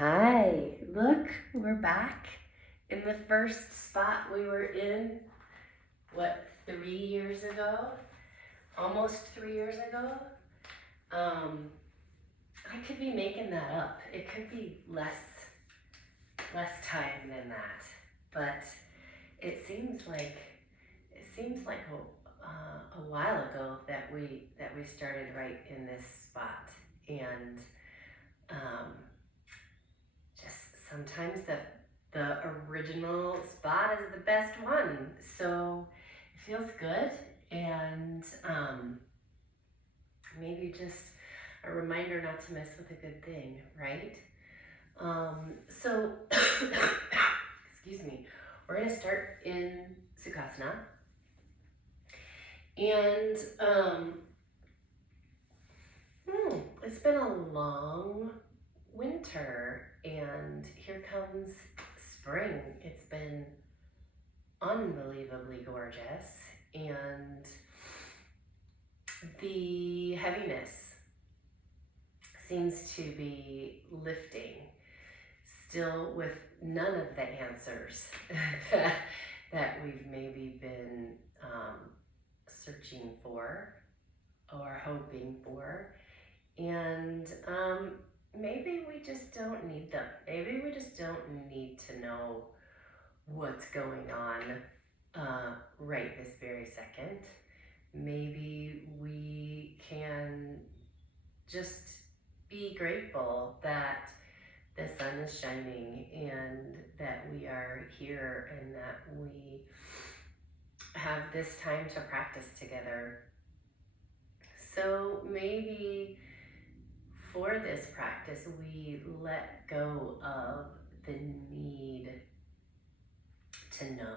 Hi, look, we're back in the first spot we were in, 3 years ago? Almost 3 years ago? Um, I could be making that up. It could be less time than that. But it seems like a while ago that we started right in this spot. And um, just sometimes the original spot is the best one. So it feels good, and maybe just a reminder not to mess with a good thing, right? So excuse me. We're gonna start in Sukhasana, and it's been a long winter, and here comes spring. It's been unbelievably gorgeous, and the heaviness seems to be lifting, still with none of the answers that we've maybe been searching for or hoping for. And maybe we just don't need them. Maybe we just don't need to know what's going on right this very second. Maybe we can just be grateful that the sun is shining and that we are here and that we have this time to practice together. So maybe for this practice, we let go of the need to know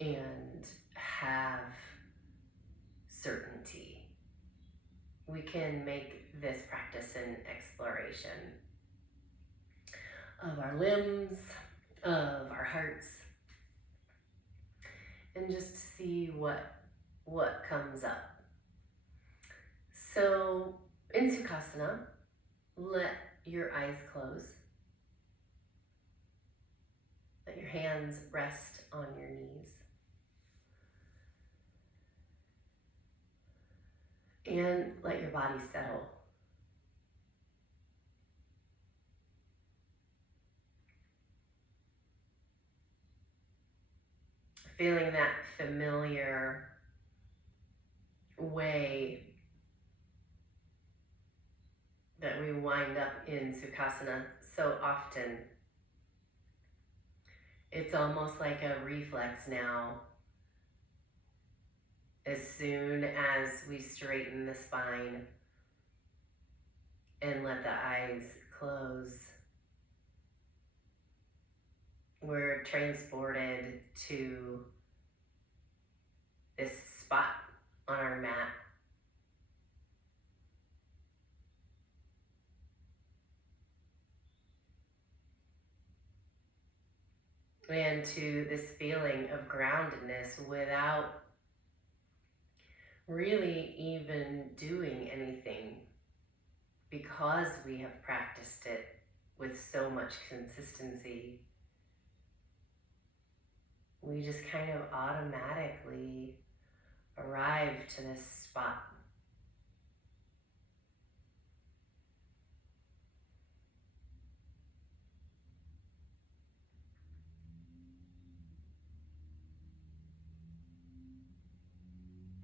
and have certainty. We can make this practice an exploration of our limbs, of our hearts, and just see what comes up. So in Sukhasana, let your eyes close. Let your hands rest on your knees. And let your body settle. Feeling that familiar way that we wind up in Sukhasana so often. It's almost like a reflex now. As soon as we straighten the spine and let the eyes close, we're transported to this spot on our mat. And to this feeling of groundedness without really even doing anything, because we have practiced it with so much consistency. We just kind of automatically arrive to this spot.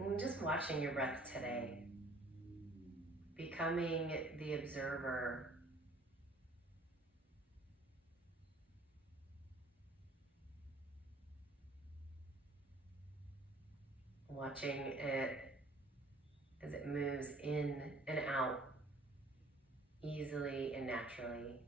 And just watching your breath today, becoming the observer, watching it as it moves in and out easily and naturally.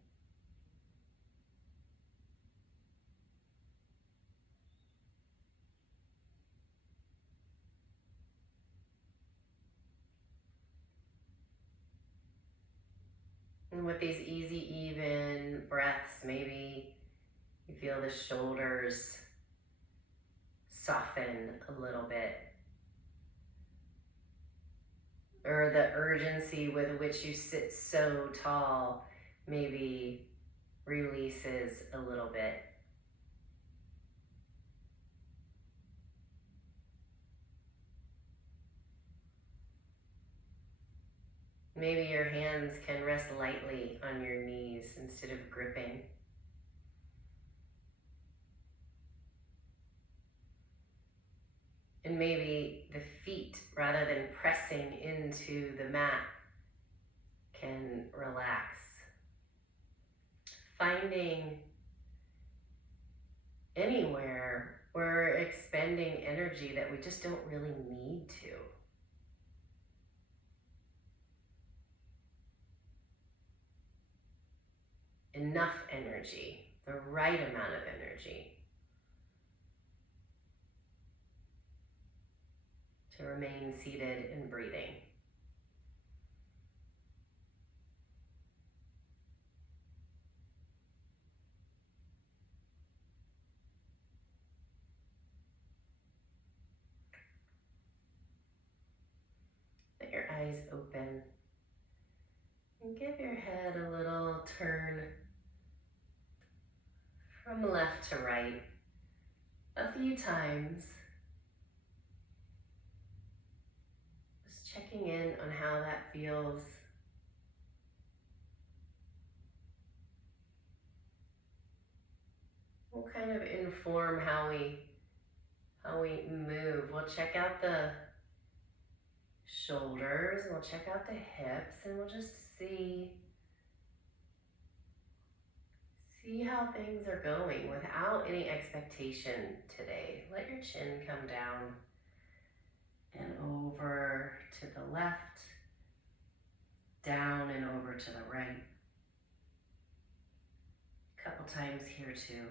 And with these easy, even breaths, maybe you feel the shoulders soften a little bit, or the urgency with which you sit so tall maybe releases a little bit. Maybe your hands can rest lightly on your knees instead of gripping. And maybe the feet, rather than pressing into the mat, can relax. Finding anywhere we're expending energy that we just don't really need to. Enough energy, the right amount of energy to remain seated and breathing. Let your eyes open and give your head a little turn from left to right a few times. Just checking in on how that feels. We'll kind of inform how we move. We'll check out the shoulders, we'll check out the hips, and we'll just see how things are going without any expectation today. Let your chin come down and over to the left, down and over to the right. A couple times here too.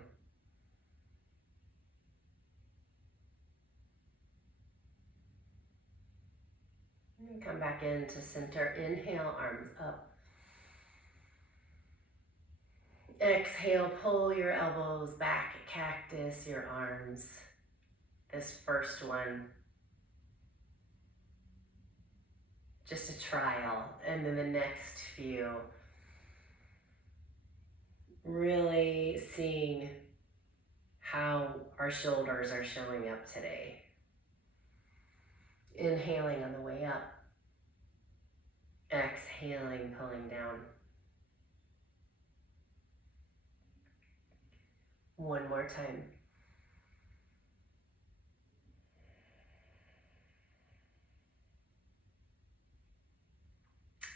And come back into center. Inhale, arms up. Exhale, pull your elbows back, cactus your arms. This first one, just a trial. And then the next few, really seeing how our shoulders are showing up today. Inhaling on the way up. Exhaling, pulling down. One more time.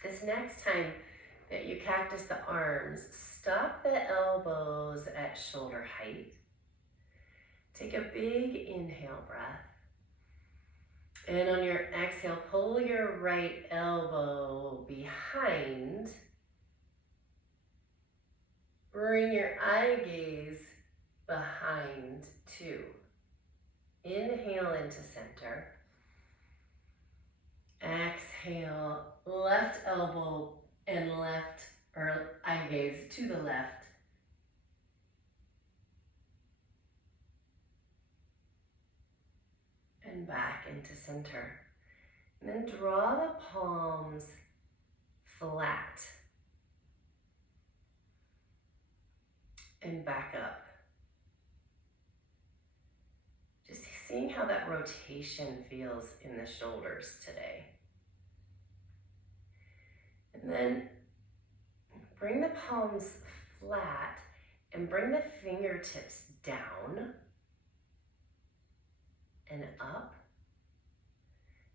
This next time that you cactus the arms, stop the elbows at shoulder height. Take a big inhale breath. And on your exhale, pull your right elbow behind. Bring your eye gaze behind too. Inhale into center. Exhale, left elbow and left, or eye gaze to the left. And back into center. And then draw the palms flat. And back up. Just seeing how that rotation feels in the shoulders today. And then bring the palms flat and bring the fingertips down and up,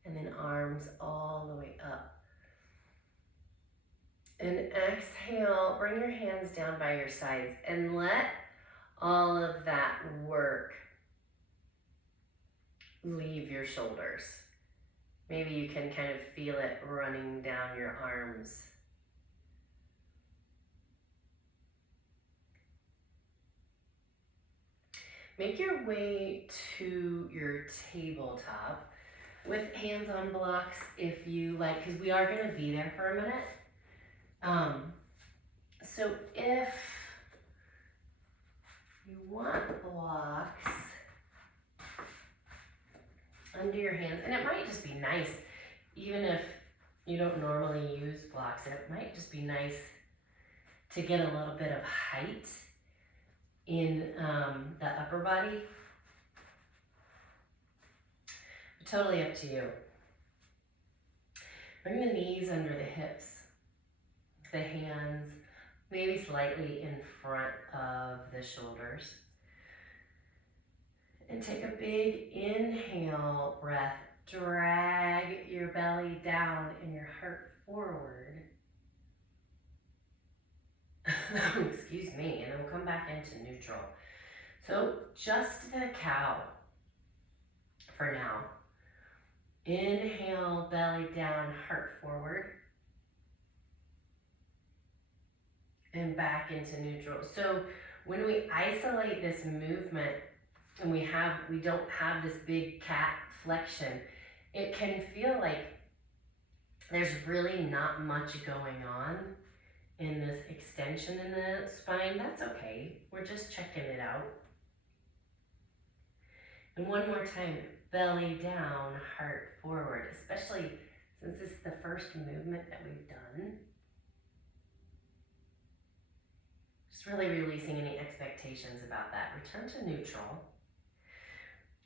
and then arms all the way up. And exhale, bring your hands down by your sides and let all of that work leave your shoulders. Maybe you can kind of feel it running down your arms. Make your way to your tabletop with hands on blocks if you like, because we are going to be there for a minute. So if you want blocks under your hands, and it might just be nice, even if you don't normally use blocks, it might just be nice to get a little bit of height in the upper body. Totally up to you. Bring the knees under the hips, the hands maybe slightly in front of the shoulders. And take a big inhale breath. Drag your belly down and your heart forward. Excuse me, and then we'll come back into neutral. So just the cow for now. Inhale, belly down, heart forward. And back into neutral. So when we isolate this movement and we don't have this big cat flexion, it can feel like there's really not much going on in this extension in the spine. That's okay. We're just checking it out. And one more time, belly down, heart forward, especially since this is the first movement that we've done. Just really releasing any expectations about that. Return to neutral.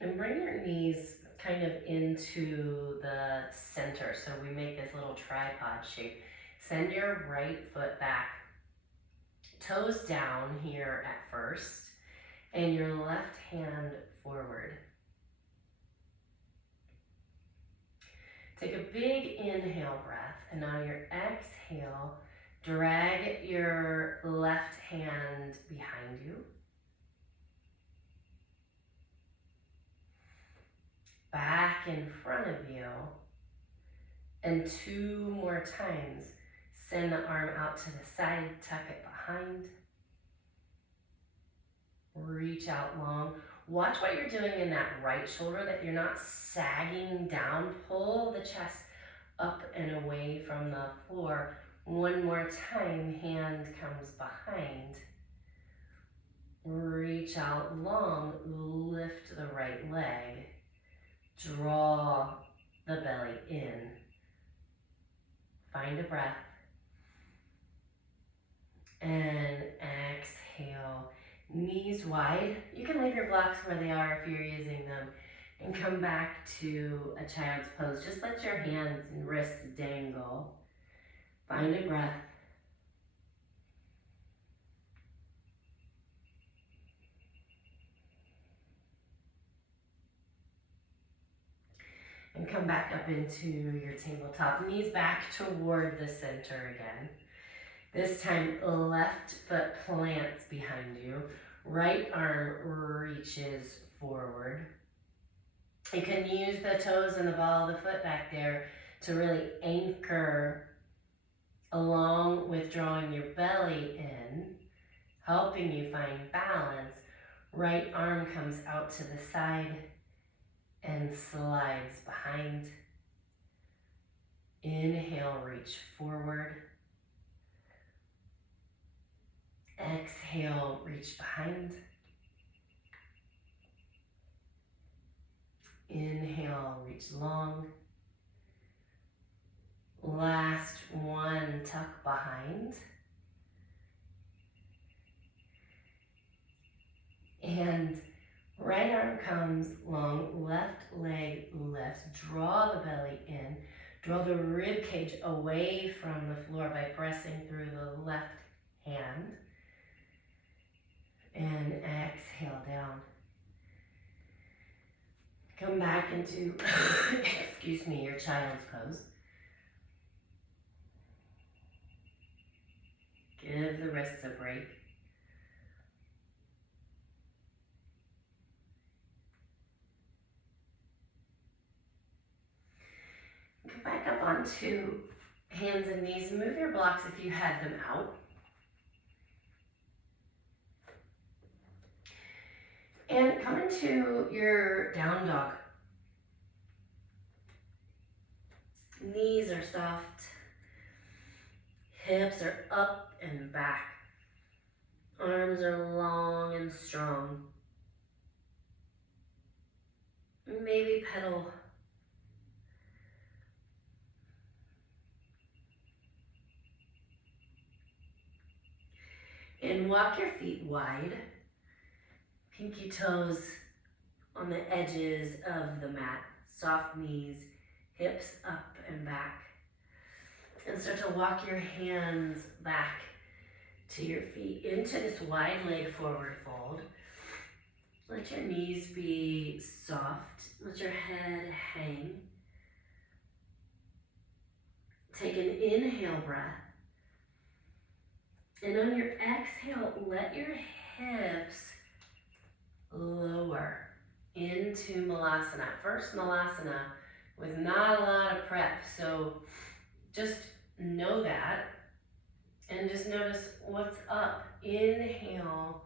And bring your knees kind of into the center. So we make this little tripod shape. Send your right foot back. Toes down here at first. And your left hand forward. Take a big inhale breath. And on your exhale, drag your left hand behind you. Back in front of you. And 2 more times. Send the arm out to the side, tuck it behind. Reach out long. Watch what you're doing in that right shoulder, that you're not sagging down. Pull the chest up and away from the floor. One more time, hand comes behind. Reach out long, lift the right leg. Draw the belly in. Find a breath. And exhale. Knees wide. You can leave your blocks where they are if you're using them. And come back to a child's pose. Just let your hands and wrists dangle. Find a breath. And come back up into your tabletop. Knees back toward the center again. This time, left foot plants behind you. Right arm reaches forward. You can use the toes and the ball of the foot back there to really anchor along with drawing your belly in, helping you find balance. Right arm comes out to the side and slides behind. Inhale, reach forward. Exhale, reach behind. Inhale, reach long. Last one, tuck behind. And right arm comes long, left leg lifts. Draw the belly in. Draw the rib cage away from the floor by pressing through the left hand. And exhale down. Come back into, excuse me, your child's pose. Give the wrists a break. Come back up onto hands and knees. Move your blocks if you had them out. And come into your down dog. Knees are soft. Hips are up and back. Arms are long and strong. Maybe pedal. And walk your feet wide, pinky toes on the edges of the mat, soft knees, hips up and back. And start to walk your hands back to your feet into this wide leg forward fold. Let your knees be soft. Let your head hang. Take an inhale breath. And on your exhale, let your hips lower into Malasana. First Malasana with not a lot of prep. So just know that. And just notice what's up. Inhale,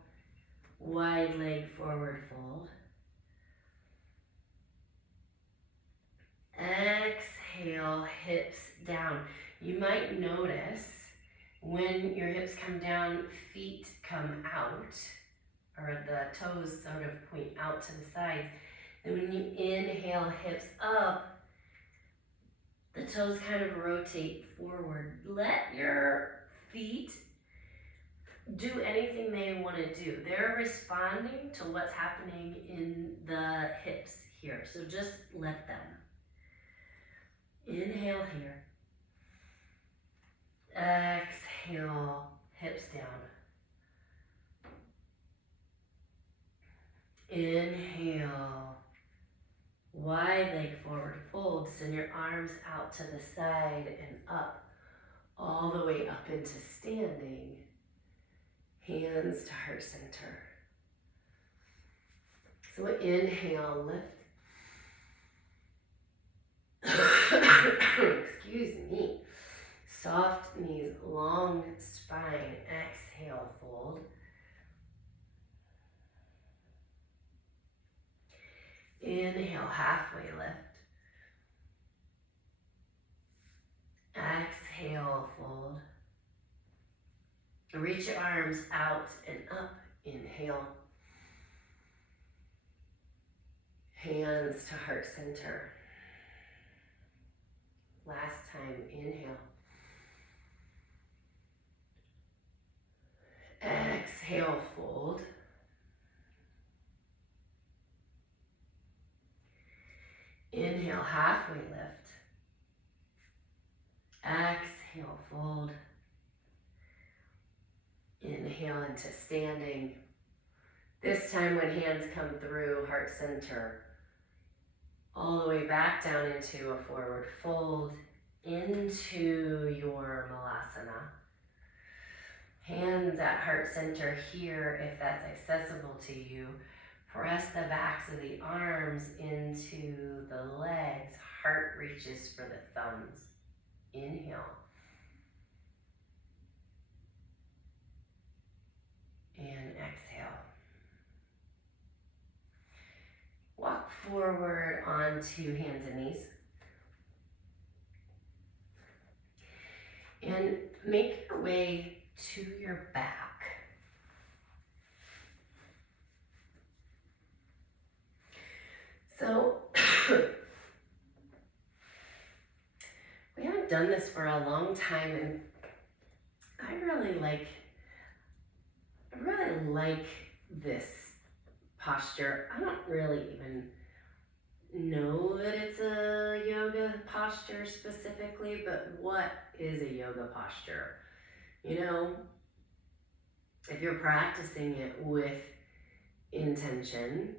wide leg forward fold. Exhale, hips down. You might notice when your hips come down, feet come out, or the toes sort of point out to the sides. Then when you inhale, hips up, the toes kind of rotate forward. Let your feet do anything they want to do. They're responding to what's happening in the hips here. So just let them. Inhale here. Exhale, hips down. Inhale, wide leg forward fold. Send your arms out to the side and up, all the way up into standing. Hands to heart center. So inhale, lift. Excuse me. Soft knees, long spine. Exhale, fold. Inhale, halfway lift. Exhale, fold. Reach your arms out and up. Inhale. Hands to heart center. Last time, inhale. Exhale, fold. Inhale, halfway lift. Exhale, fold. Inhale into standing. This time when hands come through, heart center, all the way back down into a forward fold, into your Malasana. Hands at heart center here, if that's accessible to you. Press the backs of the arms into the legs. Heart reaches for the thumbs. Inhale. And exhale. Walk forward onto hands and knees. And make your way to your back. So, we haven't done this for a long time, and I really like this posture. I don't really even know that it's a yoga posture specifically, but what is a yoga posture? You know, if you're practicing it with intention,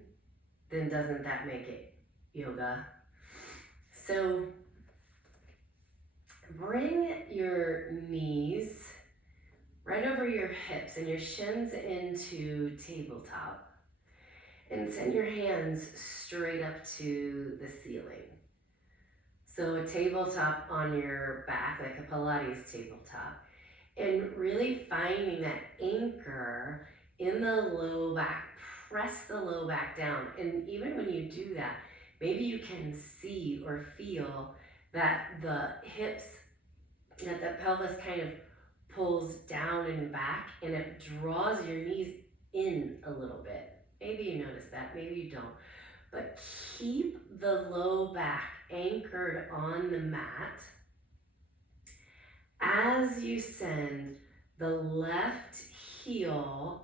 then doesn't that make it yoga? So bring your knees right over your hips and your shins into tabletop. And send your hands straight up to the ceiling. So a tabletop on your back, like a Pilates tabletop. And really finding that anchor in the low back. Press the low back down. And even when you do that, maybe you can see or feel that the hips, that the pelvis kind of pulls down and back, and it draws your knees in a little bit. Maybe you notice that, maybe you don't. But keep the low back anchored on the mat as you send the left heel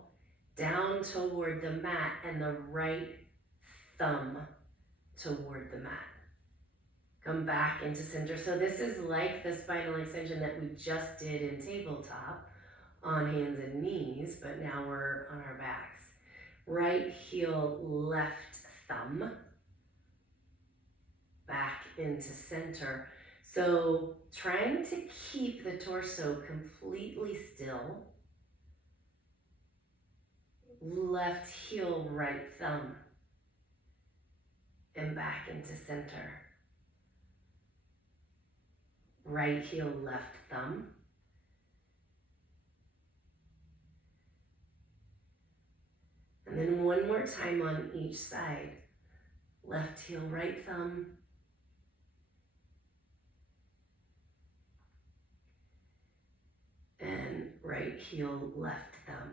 down toward the mat and the right thumb toward the mat. Come back into center. So this is like the spinal extension that we just did in tabletop on hands and knees, but now we're on our backs. Right heel, left thumb, back into center. So trying to keep the torso completely still. Left heel, right thumb, and back into center. Right heel, left thumb. And then one more time on each side. Left heel, right thumb. And right heel, left thumb.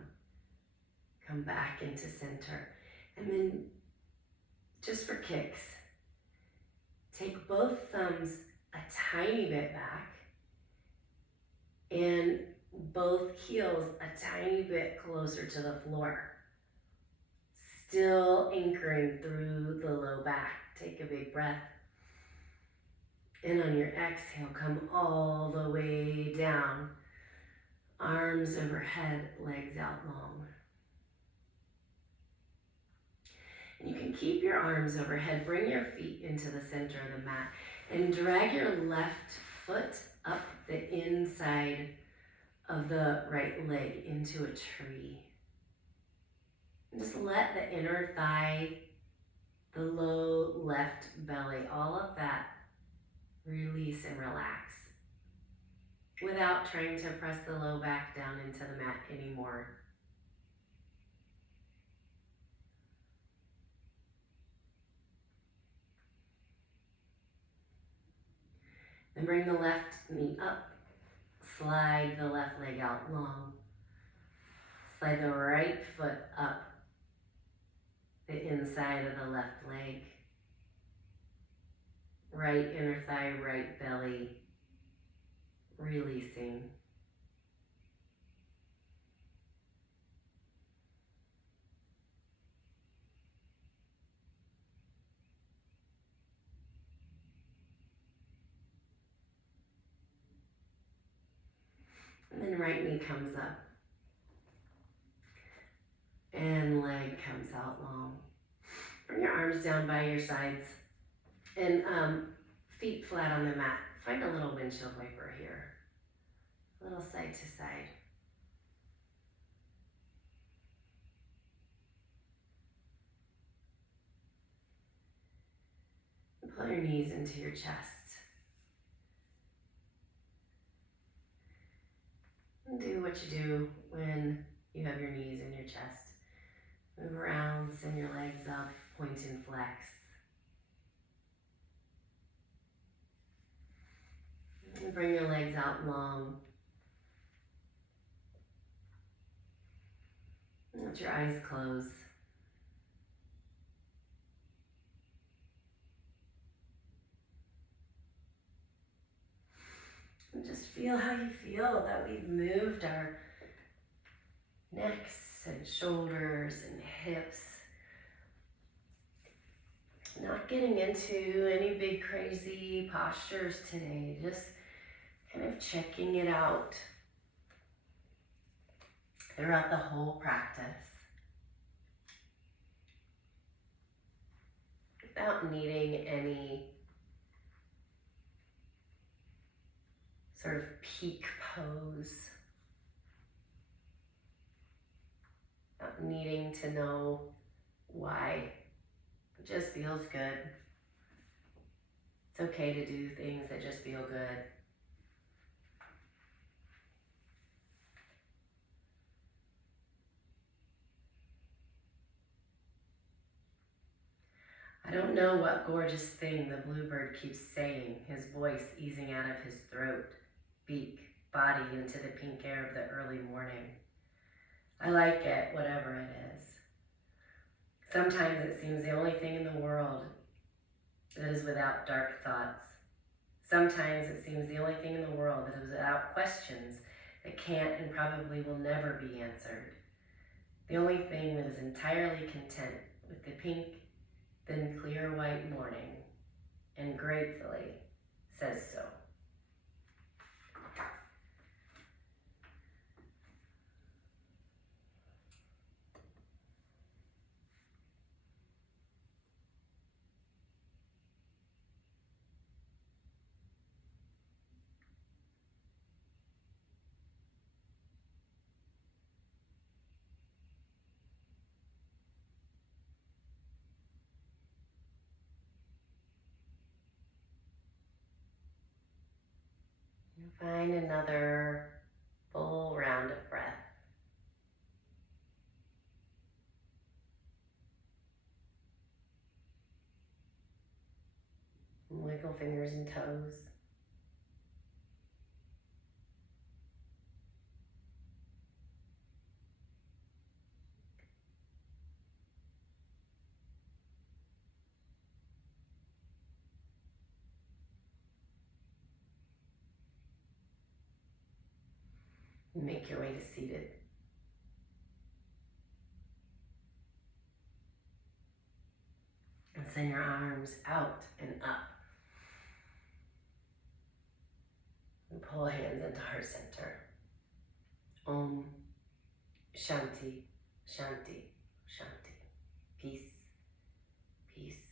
Come back into center. And then just for kicks, take both thumbs a tiny bit back and both heels a tiny bit closer to the floor. Still anchoring through the low back. Take a big breath. And on your exhale, come all the way down. Arms overhead, legs out long. And you can keep your arms overhead. Bring your feet into the center of the mat and drag your left foot up the inside of the right leg into a tree. And just let the inner thigh, the low left belly, all of that release and relax without trying to press the low back down into the mat anymore. Then bring the left knee up, slide the left leg out long, slide the right foot up the inside of the left leg, right inner thigh, right belly, releasing. And then right knee comes up. And leg comes out long. Bring your arms down by your sides and feet flat on the mat. Find a little windshield wiper here. A little side to side. And pull your knees into your chest. And do what you do when you have your knees in your chest. Move around, send your legs up, point and flex. And bring your legs out long. And let your eyes close. And just feel how you feel that we've moved our necks and shoulders and hips. Not getting into any big crazy postures today, just kind of checking it out throughout the whole practice without needing any sort of peak pose. Not needing to know why. It just feels good. It's okay to do things that just feel good. I don't know what gorgeous thing the bluebird keeps saying, his voice easing out of his throat, beak, body into the pink air of the early morning. I like it, whatever it is. Sometimes it seems the only thing in the world that is without dark thoughts. Sometimes it seems the only thing in the world that is without questions that can't and probably will never be answered. The only thing that is entirely content with the pink, then clear white morning, and gratefully says so. Find another full round of breath. Wiggle fingers and toes. Make your way to seated. And send your arms out and up. And pull hands into heart center. Om Shanti, Shanti, Shanti. Peace, peace,